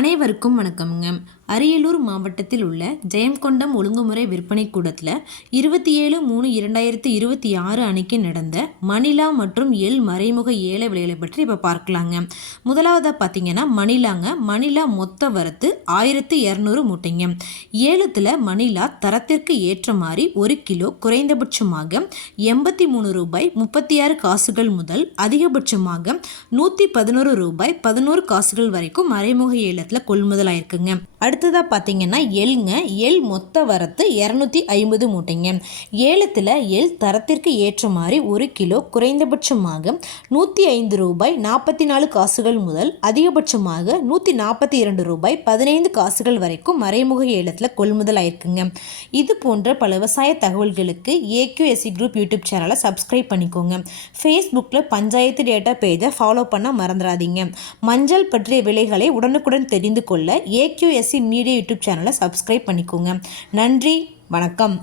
அனைவருக்கும் வணக்கம்ங்க. அரியலூர் மாவட்டத்தில் உள்ள ஜெயங்கொண்டம் ஒழுங்குமுறை விற்பனை கூடத்தில் 27/3/2026 அன்னைக்கு நடந்த மணிலா மற்றும் எள் மறைமுக ஏல விலைகளை பற்றி இப்போ பார்க்கலாங்க. முதலாவதாக பார்த்தீங்கன்னா மணிலா மொத்த வரத்து 1200 மூட்டைங்க. ஏலத்தில் மணிலா தரத்திற்கு ஏற்ற மாதிரி 1 கிலோ குறைந்தபட்சமாக ரூ. 83.36 முதல் அதிகபட்சமாக ரூ. 111.11 வரைக்கும் மறைமுக ஏலத்தில் கொள்முதல் ஆயிருக்குங்க. அடுத்ததாக பார்த்தீங்கன்னா எள் மொத்த வரத்து 250 மூட்டைங்க. ஏலத்தில் எள் தரத்திற்கு ஏற்ற மாதிரி 1 கிலோ குறைந்தபட்சமாக ரூ. 105.44 முதல் அதிகபட்சமாக ரூ. 142.15 வரைக்கும் மறைமுக ஏலத்தில் கொள்முதல் ஆயிருக்குங்க. இது போன்ற பல விவசாய தகவல்களுக்கு AQSE குரூப் யூடியூப் சேனலை சப்ஸ்கிரைப் பண்ணிக்கோங்க. ஃபேஸ்புக்கில் பஞ்சாயத்து டேட்டா பேஜை ஃபாலோ பண்ண மறந்துடாதீங்க. மஞ்சள் பற்றிய விலைகளை உடனுக்குடன் தெரிந்து கொள்ள AQSE மீடியா யூடியூப் சேனலை சப்ஸ்கிரைப் பண்ணிக்கோங்க. நன்றி, வணக்கம்.